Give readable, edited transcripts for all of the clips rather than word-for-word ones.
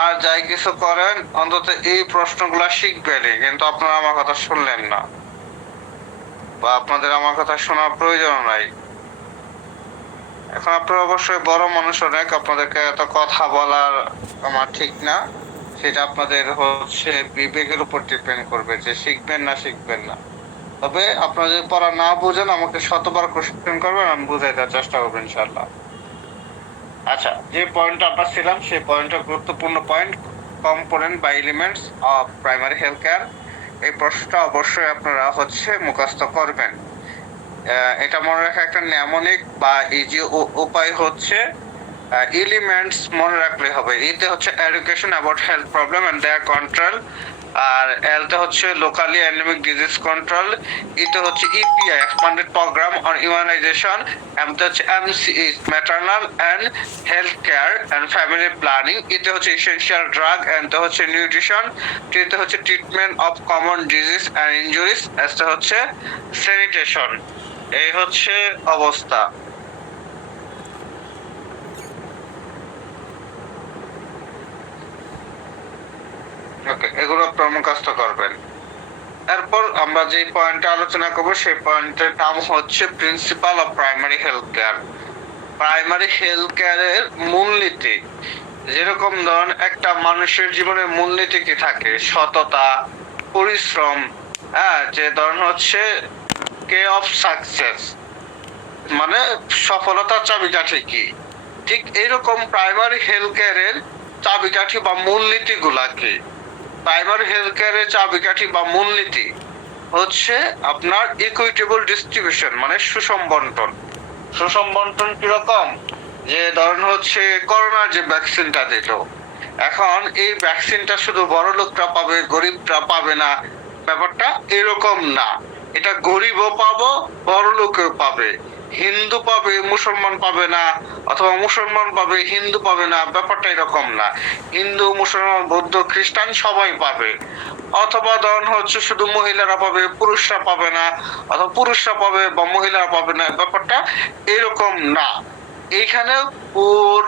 আর যাই কিছু করেন অন্তত এই প্রশ্নগুলা শিখবেনই, কিন্তু আপনারা আমার কথা শুনলেন না, বা আপনাদের আমার কথা শোনার প্রয়োজন নাই। এখন আপনারা অবশ্যই বড় মানুষ অনেক, আপনাদেরকে এত কথা বলার আমার ঠিক না। সেটা আপনাদের হচ্ছে বিবেকের উপর ডিপেন্ড করবে যে শিখবেন না শিখবেন না। তবে আপনারা যদি পড়া না বুঝেন আমাকে শতবার কোশ্চেন করবেন, আমি বুঝাই দেওয়ার চেষ্টা করবো ইনশাল্লাহ। আচ্ছা, যে পয়েন্টটা আপনার ছিলাম সেই পয়েন্টটা গুরুত্বপূর্ণ পয়েন্ট, কম্পোনেন্ট বা elements of primary health care. এই প্রশ্নটা অবশ্যই আপনারা হচ্ছে মুখস্থ করবেন। এটা মনে রাখা একটা নেমনিক বা ইজি উপায় হচ্ছে এলিমেন্টস মনে রাখলে হবে। এতে হচ্ছে education about health problem and their control, আর এলতে হচ্ছে লোকালি এন্ডেমিক ডিজিজ কন্ট্রোল, ইতে হচ্ছে EPI expanded programme on immunization, এমতে হচ্ছে MCH maternal and health care and family planning, ইতে হচ্ছে এসেনশিয়াল ড্রাগ, এন্ড হচ্ছে নিউট্রিশন, টিতে হচ্ছে treatment of common disease and injuries, এসতে হচ্ছে স্যানিটেশন। এই হচ্ছে অবস্থা। ওকে, এগুলো মুখস্থ করবেন। এরপর আমরা যে পয়েন্টে আলোচনা করব সেই পয়েন্টের নাম হচ্ছে principal of primary health care. Primary health কেয়ারের মূলনীতি, যেরকম ধরুন একটা মানুষের জীবনের মূলনীতি কি থাকে, সততা, পরিশ্রম, যে ধরুন হচ্ছে কে অফ সাকসেস, মানে সফলতার চাবিকাঠি কি, ঠিক এইরকম প্রাইমারি হেলথ কেয়ারের চাবিকাঠি বা মূলনীতি গুলা কি। প্রাইমারি হেলথ কেয়ারের চাবিকাঠি বা মূলনীতি হচ্ছে আপনার ইকুইটেবল ডিস্ট্রিবিউশন, মানে সুষম বন্টন। সুষম বন্টন কিরকম, যে ধরেন হচ্ছে করোনার যে ভ্যাকসিনটা দিল, এখন এই ভ্যাকসিনটা শুধু বড় লোকরা পাবে, গরিবরা পাবে না, ব্যাপারটা এরকম না। এটা গরিবও পাবো, বড় লোকেও পাবে, হিন্দু পাবে মুসলমান পাবে না, অথবা মুসলমান পাবে হিন্দু পাবে না, ব্যাপারটা এরকম না। হিন্দু মুসলমান বৌদ্ধ খ্রিস্টান সবাই পাবে। অথবা ধরুন হচ্ছে শুধু মহিলারা পাবে পুরুষরা পাবে না, অথবা পুরুষরা পাবে বা মহিলারা পাবে না, ব্যাপারটা এরকম না। এইখানে পুর,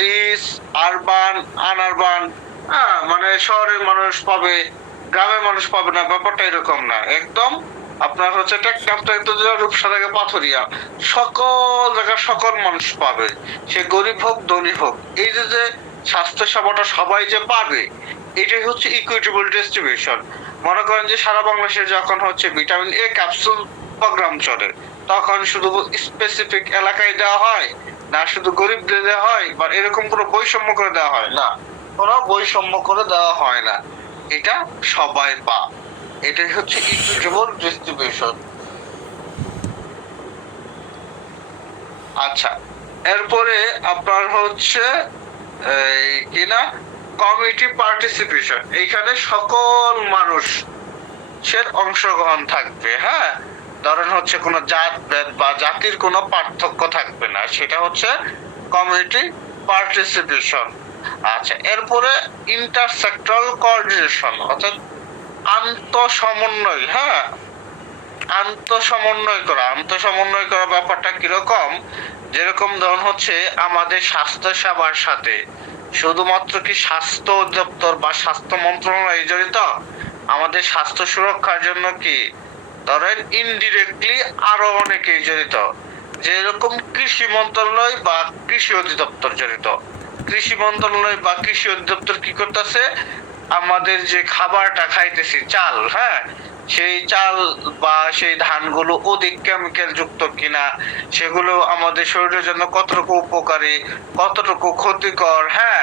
রিচ, আরবান, আনআরবান, মানে শহরের মানুষ পাবে, গ্রামের মানুষ পাবে না, ব্যাপারটা এরকম না। একদম আপনার হচ্ছে রূপসা থেকে পাথরিয়া, সকল জায়গার সকল মানুষ পাবে, সে গরিব হোক ধনী হোক। এই যে স্বাস্থ্য সেবাটা সবাই যে পাবে, এটাই হচ্ছে ইকুইটেবল ডিস্ট্রিবিউশন। মনে করেন যে সারা বাংলাদেশে যখন হচ্ছে ভিটামিন এ ক্যাপসুল প্রোগ্রাম চলে, তখন শুধু স্পেসিফিক এলাকায় দেওয়া হয় না, শুধু গরিবদের দেওয়া হয়, বা এরকম কোনো বৈষম্য করে দেওয়া হয় না, কোনো বৈষম্য করে দেওয়া হয় না, এটা সবাই পা, এটাই হচ্ছে ইকুইটেবল ডিস্ট্রিবিউশন। আচ্ছা, এরপরে আপনার হচ্ছে এই কিনা কমিউনিটি পার্টিসিপেশন, এইখানে সকল মানুষের অংশগ্রহণ থাকবে। হ্যাঁ, ধরেন হচ্ছে কোনো জাত ভেদ বা জাতির কোনো পার্থক্য থাকবে না, সেটা হচ্ছে কমিউনিটি পার্টিসিপেশন। আচ্ছা, এরপরে ইন্টারসেক্টরাল কোঅর্ডিনেশন, অর্থাৎ আন্ত সমন্বয়। হ্যাঁ, আন্ত সমন্বয় করা ব্যাপারটা কিরকম, যেরকম ধরুন হচ্ছে আমাদের স্বাস্থ্য সেবার সাথে শুধুমাত্র কি স্বাস্থ্য অধিদপ্তর বা স্বাস্থ্য মন্ত্রণালয় জড়িত, আমাদের স্বাস্থ্য সুরক্ষার জন্য কি ধরেন ইনডিরেক্টলি আরো অনেকেই জড়িত, যেরকম কৃষি মন্ত্রণালয় বা কৃষি অধিদপ্তর জড়িত। কৃষি মন্ত্রণালয় বা কৃষি অধিদপ্তর কি করতেছে, আমাদের যে খাবারটা খাইতেছি চাল, হ্যাঁ, সেই চাল বা সেই ধানগুলো অধিক কেমিক্যাল যুক্ত কিনা, সেগুলো আমাদের শরীরের জন্য কতটুকু উপকারী, কতটুকু ক্ষতিকর, হ্যাঁ,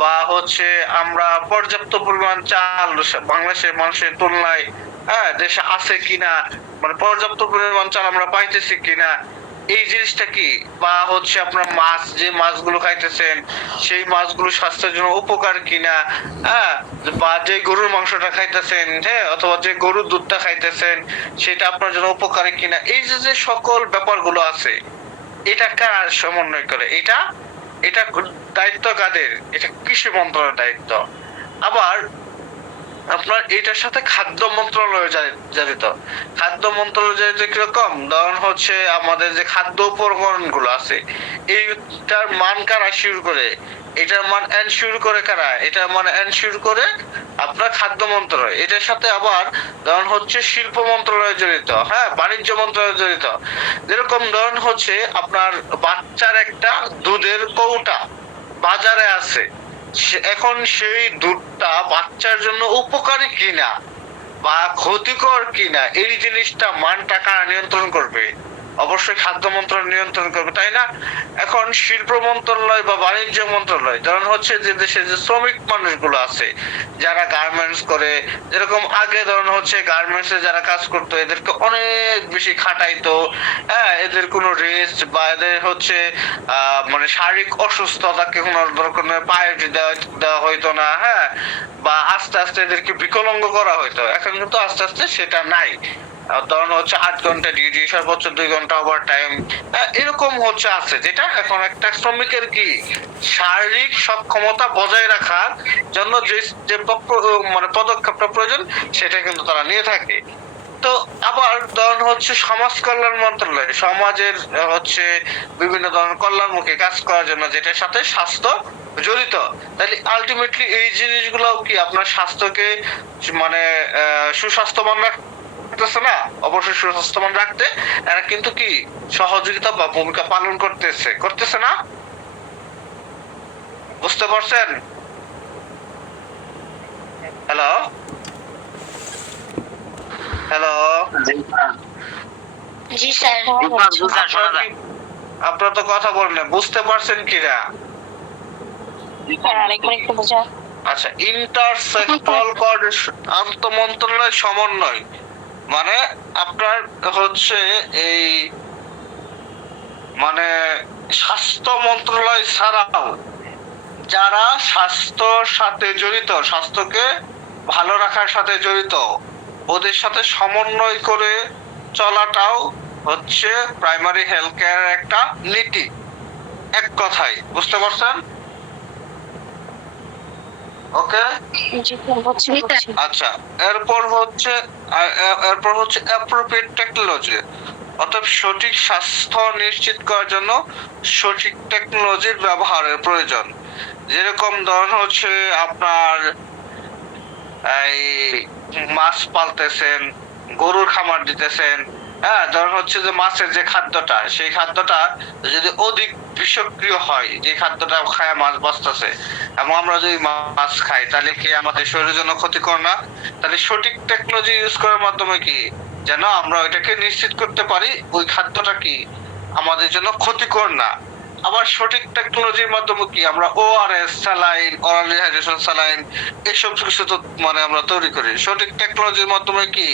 বা হচ্ছে আমরা পর্যাপ্ত পরিমাণ চাল বাংলাদেশের মানুষের তুলনায় দেশে আছে কিনা, মানে পর্যাপ্ত পরিমাণ চাল আমরা পাইতেছি কিনা, এই জিনিসটা কি, বা হচ্ছে আপনার মাছ, যে মাছগুলো খাইতেছেন সেই মাছগুলো স্বাস্থ্যের জন্য উপকার কিনা, হ্যাঁ, বা যে গরুর মাংসটা খাইতেছেন, হ্যাঁ, অথবা যে গরুর দুধটা খাইতেছেন সেটা আপনার জন্য উপকারী কিনা, এই যে সকল ব্যাপারগুলো আছে, এটা কার সমন্বয় করে, এটা এটা দায়িত্ব কাদের, এটা কৃষি মন্ত্রণালয়ের দায়িত্ব। আবার আপনার এটার সাথে খাদ্য মন্ত্রণালয় জড়িত। খাদ্য মন্ত্রণালয় জড়িত কিরকম, ধরুন হচ্ছে আমাদের যে খাদ্য উপকরণ গুলো আছে এইটার মান কারা শিওর করে, এটার মান এনশিওর করে কারা, এটার মান এনশিওর করে আপনার খাদ্য মন্ত্রণালয়। এটার সাথে আবার ধরুন হচ্ছে শিল্প মন্ত্রণালয় জড়িত, হ্যাঁ বাণিজ্য মন্ত্রণালয় জড়িত। যেরকম ধরুন হচ্ছে আপনার বাচ্চার একটা দুধের কৌটা বাজারে আছে, এখন সেই দুধটা বাচ্চার জন্য উপকারী কিনা বা ক্ষতিকর কিনা এই জিনিসটা মানটা কারা নিয়ন্ত্রণ করবে, অবশ্যই খাদ্য মন্ত্রণালয় নিয়ন্ত্রণ করবে, তাই না? এখন শিল্প মন্ত্রণালয় বা বাণিজ্য মন্ত্রণালয় ধরুন হচ্ছে যে দেশে যে শ্রমিক মানুষগুলো আছে যারা গার্মেন্টস করে, যেরকম আগে ধরুন হচ্ছে গার্মেন্টস এ যারা কাজ করতো এদেরকে অনেক বেশি খাটাইতো, হ্যাঁ এদের কোনো রেস্ট বা এদের হচ্ছে মানে শারীরিক অসুস্থতাকে কোনো রকমের প্রায়োরিটি দেওয়া হইতো না, হ্যাঁ বা আস্তে আস্তে এদেরকে বিকলাঙ্গ করা হইতো। এখন কিন্তু আস্তে আস্তে সেটা নাই, ধরুন হচ্ছে 8 ঘন্টা ডিউটি, সর্বোচ্চ 2 ঘন্টা ওভার টাইম, এরকম হচ্ছে আছে, যেটা এখন একটা শ্রমিকের কি শারীরিক সক্ষমতা বজায় রাখার জন্য যে মানে পদক্ষেপটা প্রয়োজন সেটা কিন্তু তারা নিয়ে থাকে। তো আবার ধরুন হচ্ছে সমাজ কল্যাণ মন্ত্রণালয় সমাজের হচ্ছে বিভিন্ন ধরনের কল্যাণমুখী কাজ করার জন্য, যেটার সাথে স্বাস্থ্য জড়িত। তাহলে আলটিমেটলি এই জিনিসগুলো কি আপনার স্বাস্থ্যকে মানে সুস্বাস্থ্যবান রাখতেছে না? অবশ্যই সুস্বাস্থ্যবান রাখতে এরা কিন্তু কি সহযোগিতা বা ভূমিকা পালন করতেছে না? বুঝতে পারছেন? হ্যালো হ্যালো জি স্যার। আপনারা তো কথা বলেন, বুঝতে পারছেন কিনা? আরেকবার একটু বোঝা। আচ্ছা, ইন্টারসেক্টরাল কোঅর্ডিনেশন, আন্তঃমন্ত্রণালয় সমন্বয় মানে আপনার হচ্ছে এই মানে স্বাস্থ্য মন্ত্রণালয় ছাড়াও যারা স্বাস্থ্যর সাথে জড়িত, স্বাস্থ্যকে ভালো রাখার সাথে জড়িত, ওদের সাথে সমন্বয় করে চলাটাও হচ্ছে প্রাইমারি হেলথ কেয়ারের একটা নীতি, এক কথায়। বুঝতে পারছেন? ওকে, আচ্ছা। এরপর হচ্ছে অ্যাপ্রোপ্রিয়েট টেকনোলজি, অর্থাৎ সঠিক স্বাস্থ্য নিশ্চিত করার জন্য সঠিক টেকনোলজির ব্যবহারের প্রয়োজন। যেরকম ধরুন হচ্ছে আপনার এই মাছ পালতেছেন, গরুর খামার দিতেছেন, হ্যাঁ ধরুন হচ্ছে যে মাছের যে খাদ্যটা সেই খাদ্যটা যদি অধিক বিষক্রিয় হয়, যে খাদ্যটা খায় মাছ বাঁচতেছে, এবং আমরা যদি মাছ খাই তাহলে কি আমাদের শরীরের জন্য ক্ষতিকর না? তাহলে সঠিক টেকনোলজি ইউজ করার মাধ্যমে কি যেন আমরা ওইটাকে নিশ্চিত করতে পারি ওই খাদ্যটা কি আমাদের জন্য ক্ষতিকর না। আবার সঠিক টেকনোলজির মাধ্যমে কি আমরা ORS saline, oral rehydration saline এইসব কিছু তো মানে আমরা তৈরি করি। সঠিক টেকনোলজির মাধ্যমে কি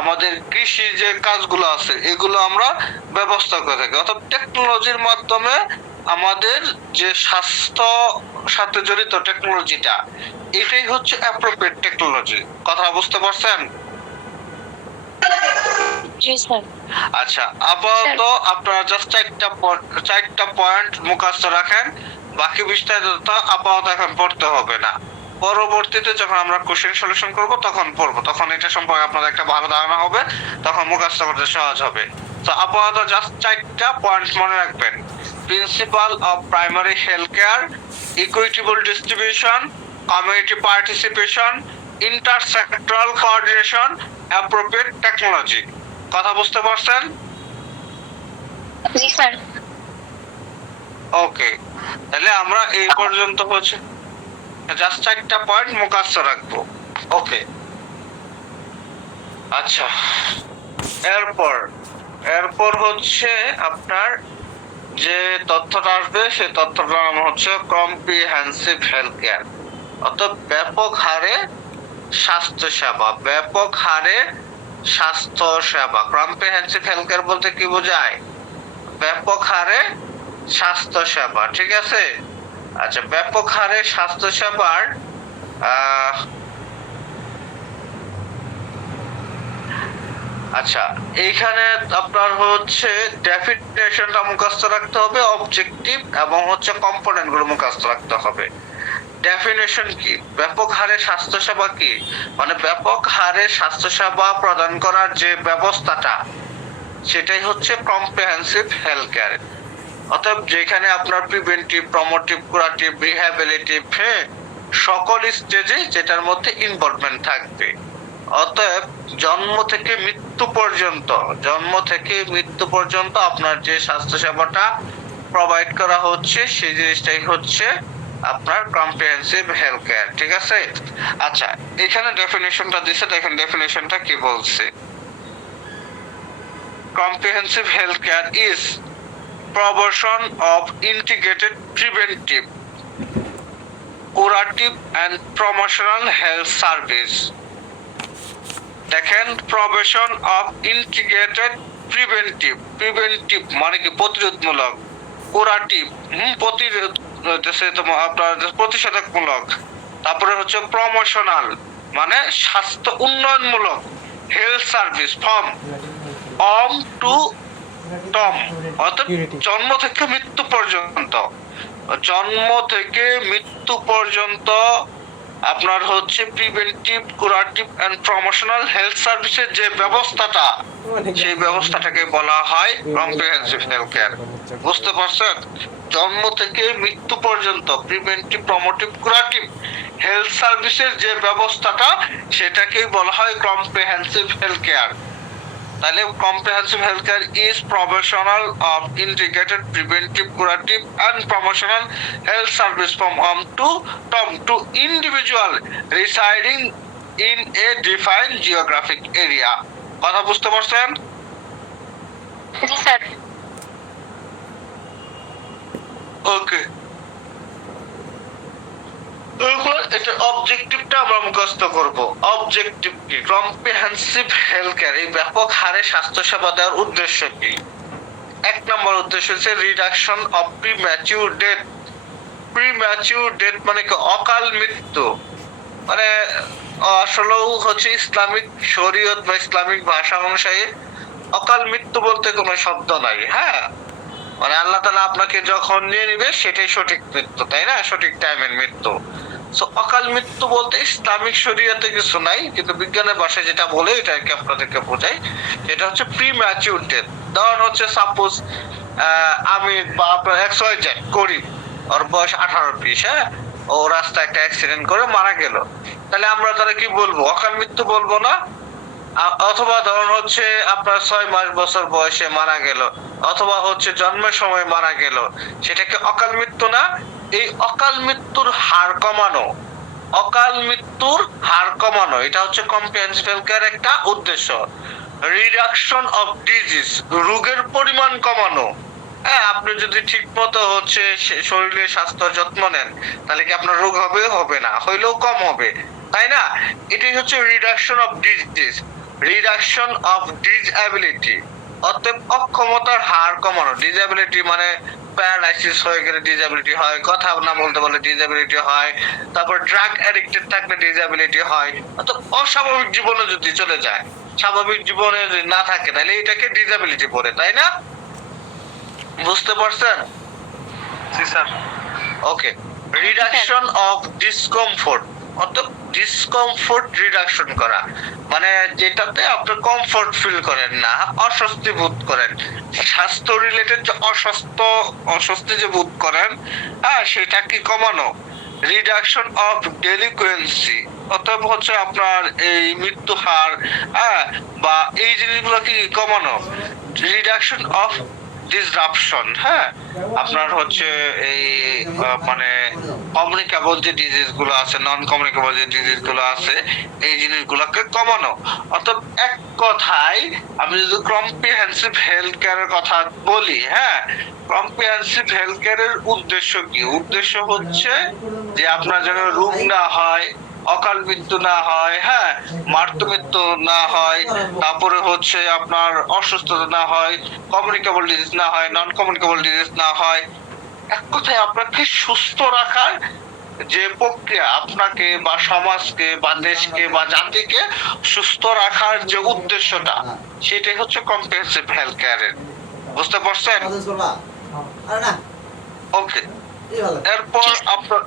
আমাদের কৃষি যে কাজগুলো আছে এগুলো আমরা ব্যবস্থা করে থাকি। অর্থাৎ টেকনোলজির মাধ্যমে আমাদের যে স্বাস্থ্য সাথে জড়িত টেকনোলজিটা, এটাই হচ্ছে অ্যাপ্রোপ্রিয়েট টেকনোলজি। কথা বুঝতে পারছেন? জি স্যার। আচ্ছা, আপাতত আপনারা জাস্ট চারটা পয়েন্ট মুখস্থ রাখেন, বাকি বিস্তারিত আপাতত এখন পড়তে হবে না। পরবর্তীতে যখন আমরা কোশ্চেন সলিউশন করব তখন পড়বো, তখন এটা সম্পর্কে আপনাদের একটা ভালো ধারণা হবে, তখন মুখস্থ করতে সহজ হবে। তো আপাতত জাস্ট চারটা পয়েন্ট মনে রাখবেন: principal of primary health care, equitable distribution, community participation, intersectoral coordination, appropriate technology. কথা বুঝতে পারছেন? জি স্যার। ওকে, তাহলে আমরা এই পর্যন্ত হচ্ছে জাস্ট চারটা পয়েন্ট মুখস্থ রাখবো। ওকে, আচ্ছা। এরপর হচ্ছে আপনার যে তথ্যটা আসবে সেই তথ্যটার নাম হচ্ছে কম্প্রিহেনসিভ হেলথ কেয়ার, অর্থাৎ ব্যাপক হারে স্বাস্থ্য সেবা। ব্যাপক হারে স্বাস্থ্য সেবা, কম্প্রিহেনসিভ হেলথ কেয়ার বলতে কি বোঝায়? ব্যাপক হারে স্বাস্থ্য সেবা, ঠিক আছে? আচ্ছা, ব্যাপক হারে স্বাস্থ্য সেবার আচ্ছা এইখানে আপনার হচ্ছে ডেফিনেশনটা মুখস্থ রাখতে হবে, অবজেক্টিভ এবং হচ্ছে কম্পোনেন্ট গুলো মুখস্থ রাখতে হবে। ডেফিনেশন কি, ব্যাপক হারে স্বাস্থ্যসেবা কি, মানে ব্যাপক হারে স্বাস্থ্যসেবা প্রদান করার যে ব্যবস্থাটা সেটাই হচ্ছে কম্প্রিহেন্সিভ হেলথ কেয়ার। অর্থাৎ যেখানে আপনার প্রিভেন্টিভ, প্রমোটিভ, কুরাটিভ, রিহ্যাবিলিটিভ, হ্যাঁ, সকল স্টেজে যেটার মধ্যে ইনভলভমেন্ট থাকবে। অতএব জন্ম থেকে মৃত্যু পর্যন্ত আপনার যে স্বাস্থ্য সেবাটা প্রোভাইড করা হচ্ছে সেই জিনিসটাই হচ্ছে আপনার কম্প্রিহেন্সিভ হেলথ কেয়ার। ঠিক আছে? আচ্ছা, এখানে ডেফিনেশনটা দিছে, দেখেন ডেফিনেশনটা কি বলছে। Comprehensive health care is provision of integrated preventive, curative and promotional health service। দেখেন, provision of integrated preventive মানে কি প্রতিরোধমূলক, curative আপনার প্রতিষেধকমূলক, তারপরে হচ্ছে প্রমোশনাল মানে স্বাস্থ্য উন্নয়নমূলক, health service from womb to tomb, অর্থাৎ জন্ম থেকে মৃত্যু পর্যন্ত আপনার হচ্ছে preventive, curative and promotional health সার্ভিসের যে ব্যবস্থাটা, সেই ব্যবস্থাটাকে বলা হয় কম্প্রিহেন্সিভ হেলথ কেয়ার। বুঝতে পারছেন? জন্ম থেকে মৃত্যু পর্যন্ত প্রিভেন্টিভ, প্রমোটিভ, কুরাটিভ হেলথ সার্ভিসের যে ব্যবস্থাটা সেটাকেই বলা হয় কম্প্রিহেন্সিভ হেলথ কেয়ার। তাহলে comprehensive health care is professional of integrated preventive, curative and promotional health service from womb to tomb to individual residing in a defined geographic area. কথা বুঝতে পারছেন? জি স্যার। ওকে, এটা অবজেক্টিভটা আমরা মুখস্থ করব। অবজেক্টিভ কি? কম্প্রিহেন্সিভ হেলথ কেয়ার, এই ব্যাপক হারে স্বাস্থ্য সেবা দেওয়ার উদ্দেশ্য কি? এক নম্বর উদ্দেশ্য হচ্ছে reduction of premature death. Premature death মানে কি? অকাল মৃত্যু। মানে আসলেও হচ্ছে ইসলামিক শরীয়ত বা ইসলামিক ভাষা অনুসারে অকাল মৃত্যু বলতে কোনো শব্দ নাই। হ্যাঁ, মানে আল্লাহ তাআলা আপনাকে যখন নিয়ে নিবে সেটাই সঠিক মৃত্যু, তাই না? সঠিক টাইমের মৃত্যু। সো অকাল মৃত্যু বলতে ইসলামিক শরীয়তে কিছু নাই, কিন্তু বিজ্ঞানের ভাষায় যেটা বলে এটাকে আপনাদেরকে বোঝাই, সেটা হচ্ছে প্রিম্যাচিউর ডেথ। ধরুন হচ্ছে সাপোজ আমি বা আপনার XYZ করি, ওর বয়স 18-20, হ্যাঁ, ও রাস্তায় একটা অ্যাক্সিডেন্ট করে মারা গেল, তাহলে আমরা তারা কি বলবো? অকাল মৃত্যু বলবো না? অথবা ধরুন হচ্ছে আপনার 6 মাস বছর বয়সে মারা গেল, অথবা হচ্ছে জন্মের সময় মারা গেল, সেটাকে অকাল মৃত্যু না? এই অকাল মৃত্যুর হার কমানো, এটা হচ্ছে কম্প্রিহেন্সিভ হেলথ কেয়ার একটা উদ্দেশ্য। রিডাকশন অফ ডিজিজ, রোগের পরিমাণ কমানো। হ্যাঁ, আপনি যদি ঠিক মতো হচ্ছে শরীরের স্বাস্থ্য যত্ন নেন, তাহলে কি আপনার রোগ হবে না, হইলেও কম হবে, তাই না? এটাই হচ্ছে reduction of disease, reduction of disability, অর্থাৎ অক্ষমতার হার কমানো। ডিসএবিলিটি মানে প্যারালাইসিস হয়ে গেলে ডিসএবিলিটি হয়, কথা না বলতে বলে ডিসএবিলিটি হয়, তারপর ড্রাগ অ্যাডিক্টেড থাকলে ডিসএবিলিটি হয়, অর্থাৎ অস্বাভাবিক জীবনে যদি চলে যায়, স্বাভাবিক জীবনে যদি না থাকে, তাহলে এটাকে ডিসএবিলিটি বলে, তাই না? বুঝতে পারছেন? জি sir. Okay, reduction of discomfort, অর্থাৎ ডিসকমফোর্ট রিডাকশন করা, মানে যেটাতে আপনি কমফোর্ট ফিল করেন না, অস্বস্তি বোধ করেন, স্বাস্থ্য রিলেটেড যে অস্বস্তি যে বোধ করেন, হ্যাঁ, সেটা কি কমানো। রিডাকশন অফ ডেলিকুয়েন্সি, অর্থাৎ হচ্ছে আপনার এই মৃত্যু হার, হ্যাঁ, বা এই জিনিসগুলো কি কমানো। রিডাকশন অফ ডিসরাপশন, হ্যাঁ, আপনার হচ্ছে এই মানে কমিউনিকেবল যে ডিজিজ গুলো আছে, নন কমিউনিকেবল যে ডিজিজ গুলো আছে, এই জিনিসগুলোকে কমানো। অর্থাৎ এক কথায় আমি যদি কম্প্রিহেন্সিভ হেলথ কেয়ারের কথা বলি, হ্যাঁ, কম্প্রিহেন্সিভ হেলথ কেয়ারের উদ্দেশ্য কি? উদ্দেশ্য হচ্ছে যে আপনার যেন রোগ না হয়, অকাল মৃত্যু না হয়, হ্যাঁ, মারাত্মক মৃত্যু না হয়, তারপরে হচ্ছে আপনার অসুস্থতা না হয়, কমিউনিকেবল ডিজিজ না হয়, নন কমিউনিকেবল ডিজিজ না হয়। এক কথায় আপনাকে সুস্থ রাখার যে প্রক্রিয়া, আপনাকে বা সমাজকে বা দেশকে বা জাতিকে সুস্থ রাখার যে উদ্দেশ্যটা, সেটাই হচ্ছে কম্প্রিহেন্সিভ হেলথ কেয়ারের। বুঝতে পারছেন? ওকে, এরপর স্যার আপনার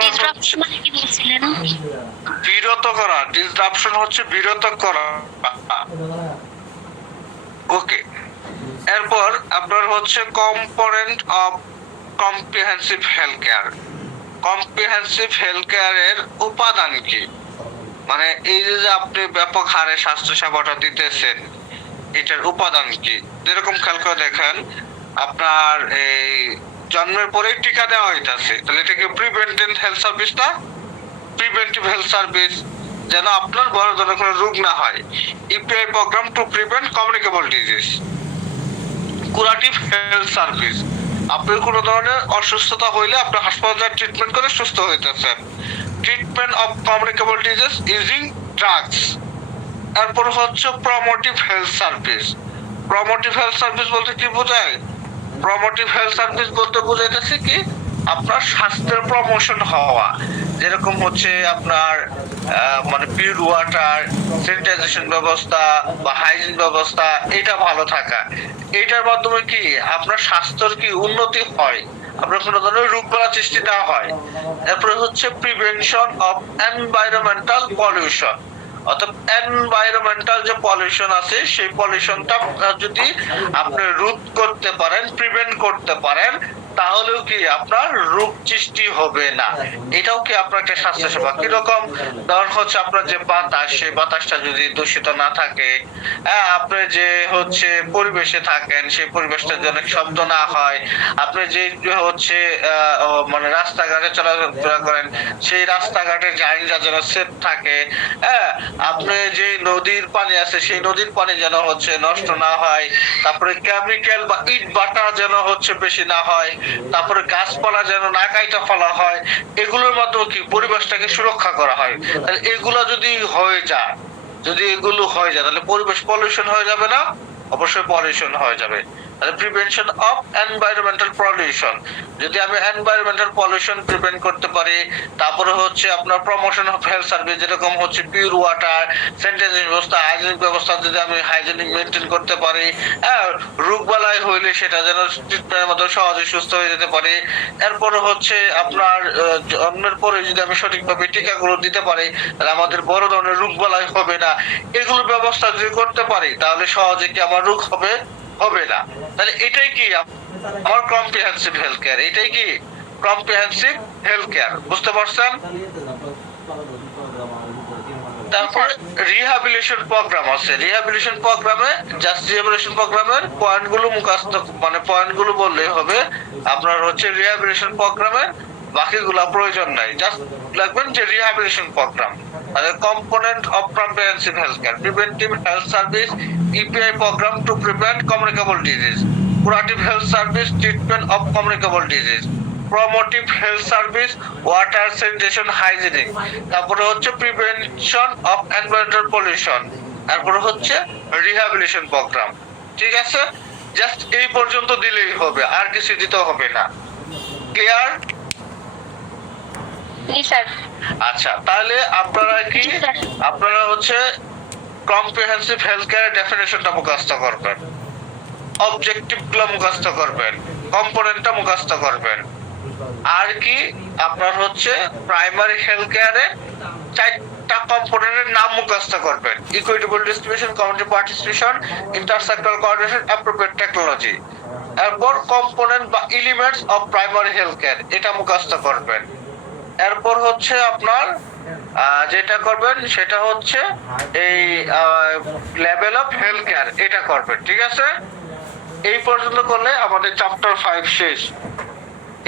ডিসরাপশন মানে কি বলছিলেন? বিরত করা, ডিসরাপশন হচ্ছে বিরত করা। ওকে, এরপর আপনার হচ্ছে component of comprehensive health care. Comprehensive health কেয়ারের উপাদান কি? মানে এই যে আপনি ব্যাপক হারে স্বাস্থ্য সেবাটা দিতেছেন, এটার উপাদান কি? যেরকম খেয়াল করে দেখেন, আপনার এই জন্মের পরেই টিকা দেওয়া হইতাছে, তাহলে এটা কি প্রিভেন্টিভ হেলথ সার্ভিস না? প্রিভেন্টিভ হেলথ সার্ভিস, যেন আপনার বড় ধরনের কোনো রোগ না হয়। EPI program to prevent communicable disease. Curative health service, আপনার কোনো ধরনের অসুস্থতা হইলে আপনি হাসপাতালে ট্রিটমেন্ট করে সুস্থ হইতেছেন। Treatment of communicable disease using drugs. এরপর হচ্ছে promotive health service. Promotive health service বলতে কি বোঝায়? প্রমোটিভ হেলথ সার্ভিস বলতে বোঝাইতেছে কি আপনার স্বাস্থ্যের প্রমোশন হওয়া, যেরকম হচ্ছে আপনার মানে পিউর ওয়াটার, স্যানিটাইজেশন ব্যবস্থা বা হাইজিন ব্যবস্থা, এটা ভালো থাকা। এটার মাধ্যমে কি আপনার স্বাস্থ্যের কি উন্নতি হয়, আপনার কোনো ধরনের রোগ বালা সৃষ্টি না হয়। এরপরে হচ্ছে প্রিভেনশন অফ এনভায়রনমেন্টাল পলিউশন, অর্থাৎ এনভায়রনমেন্টাল যে পলিউশন আছে সেই পলিউশনটা যদি আপনি রোধ করতে পারেন, প্রিভেন্ট করতে পারেন, তাহলেও কি আপনার রোগ সৃষ্টি হবে না। এটাও কি আপনার একটা স্বাস্থ্য সেবা। কিরকম? ধরুন হচ্ছে আপনার যে বাতাস, সেই বাতাসটা যদি দূষিত না থাকে, আপনি যে হচ্ছে পরিবেশে থাকেন সেই পরিবেশটা যেন শব্দ না হয়, আপনি যে হচ্ছে মানে রাস্তাঘাটে চলাফেরা করেন সেই রাস্তাঘাটে জায়গা যেন সেফ থাকে। হ্যাঁ, আপনি যে নদীর পানি আছে সেই নদীর পানি যেন হচ্ছে নষ্ট না হয়। তারপরে কেমিক্যাল বা ইট বাটা যেন হচ্ছে বেশি না হয়। তারপরে গাছপালা যেন না কাইটা ফেলা হয়। এগুলোর মাধ্যমে কি পরিবেশটাকে সুরক্ষা করা হয়। তাহলে এগুলো যদি হয়ে যায়, যদি এগুলো হয়ে যায় তাহলে পরিবেশ পলিউশন হয়ে যাবে না? অবশ্যই পলিউশন হয়ে যাবে। তাহলে প্রিভেনশন অফ এনভায়রনমেন্টাল পলিউশন, যদি আমি এনভায়রনমেন্টাল পলিউশন প্রিভেন্ট করতে পারি, তারপরে হচ্ছে আপনার প্রমোশন অফ হেলথ সার্ভিস, যেরকম হচ্ছে পিওর ওয়াটার, স্যানিটাইজেশন ব্যবস্থা, হাইজিনিক ব্যবস্থা যদি আমি হাইজিনিক মেনটেন করতে পারি, হ্যাঁ, রোগবালাই হইলে সেটা যেন ট্রিটমেন্টের মধ্যে সহজে সুস্থ হয়ে যেতে পারে। এরপরে হচ্ছে আপনার জন্মের পরে যদি আমি সঠিকভাবে টিকাগুলো দিতে পারি, তাহলে আমাদের বড় ধরনের রোগবালাই হবে না। এগুলোর ব্যবস্থা যদি করতে পারি তাহলে সহজে কি আমার রোগ হবে? হবে না। তাহলে এটাই কি আমার কম্প্রিহেনসিভ হেলথ কেয়ার, এটাই কি কম্প্রিহেনসিভ হেলথ কেয়ার। বুঝতে পারছেন? তারপরে রিহ্যাবিলিটেশন প্রোগ্রাম আছে। রিহ্যাবিলিটেশন প্রোগ্রামে জাস্ট রিহ্যাবিলিটেশন প্রোগ্রামের পয়েন্টগুলো মুখস্থ, মানে পয়েন্টগুলো বললেই হবে। আপনার হচ্ছে রিহ্যাবিলিটেশন প্রোগ্রামের বাকিগুলো প্রয়োজন নাই, জাস্ট লাগবেন যে রিহ্যাবিলিটেশন প্রোগ্রাম। তাহলে component of comprehensive health care, preventive health service, EPI program to prevent communicable disease, curative health service, treatment of communicable disease, promotive health service, water, sanitation, hygienic, তারপরে হচ্ছে prevention of environmental pollution, তারপরে হচ্ছে rehabilitation programme. ঠিক আছে, just এই পর্যন্ত দিলেই হবে, আর কিছু দিতে হবে না। ক্লিয়ার? জি স্যার। আচ্ছা, তাহলে আপনারা কি আপনারা হচ্ছে কম্প্রিহেনসিভ হেলথ কেয়ার ডেফিনেশনটা মুখস্থ করবেন, অবজেক্টিভগুলো মুখস্থ করবেন, কম্পোনেন্টটা মুখস্থ করবেন। আর কি আপনার হচ্ছে প্রাইমারি হেলথ কেয়ারে চারটা কম্পোনেন্টের নাম মুখস্থ করবেন: equitable distribution, community participation, intersectoral coordination, appropriate technology. এরপর কম্পোনেন্ট বা elements of primary health care, এটা মুখস্থ করবেন। এরপর হচ্ছে আপনার যেটা করবেন সেটা হচ্ছে এই লেভেল অফ হেলথ কেয়ার, এটা করবেন। ঠিক আছে, এই পর্যন্ত করলে আমাদের চ্যাপ্টার 5 শেষ।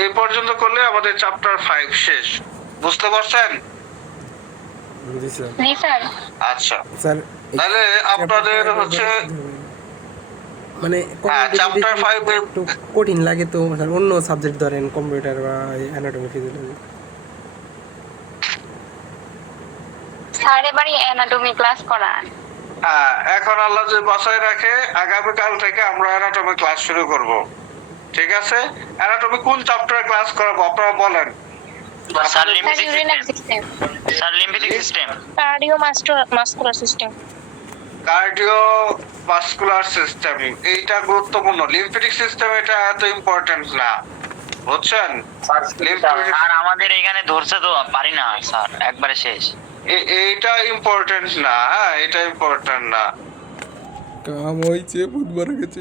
এই পর্যন্ত করলে আমাদের চ্যাপ্টার 5 শেষ। বুঝতে পারছেন? জি স্যার। জি স্যার। আচ্ছা, স্যার তাহলে আপনাদের হচ্ছে মানে চ্যাপ্টার 5 এর একটু কঠিন লাগে তো স্যার, অন্য সাবজেক্ট ধরেন কম্পিউটার বা অ্যানাটমি, ফিজিওলজি। স্যার এবারে অ্যানাটমি ক্লাস করান। এখন আল্লাহ যদি বাঁচায় রাখে আগামীকাল থেকে আমরা অ্যানাটমি ক্লাস শুরু করব। ঠিক আছে, অ্যানাটমি কোন চ্যাপ্টারে ক্লাস করাবো আপনারা বলেন? Sir sir urinary system, sir lymphatic system, cardio muscular system. Cardio vascular system, এইটা গুরুত্বপূর্ণ। লিম্ফেটিক সিস্টেম এটা এত ইম্পর্টেন্ট না, বুঝছেন? আর আমাদের এখানে ধরছে তো পারি না স্যার, একবারে শেষ। এইটা ইম্পর্টেন্ট না, হ্যাঁ এটা ইম্পর্টেন্ট না। কাম হয়েছে বুধবার গেছে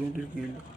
নেটের কি হলো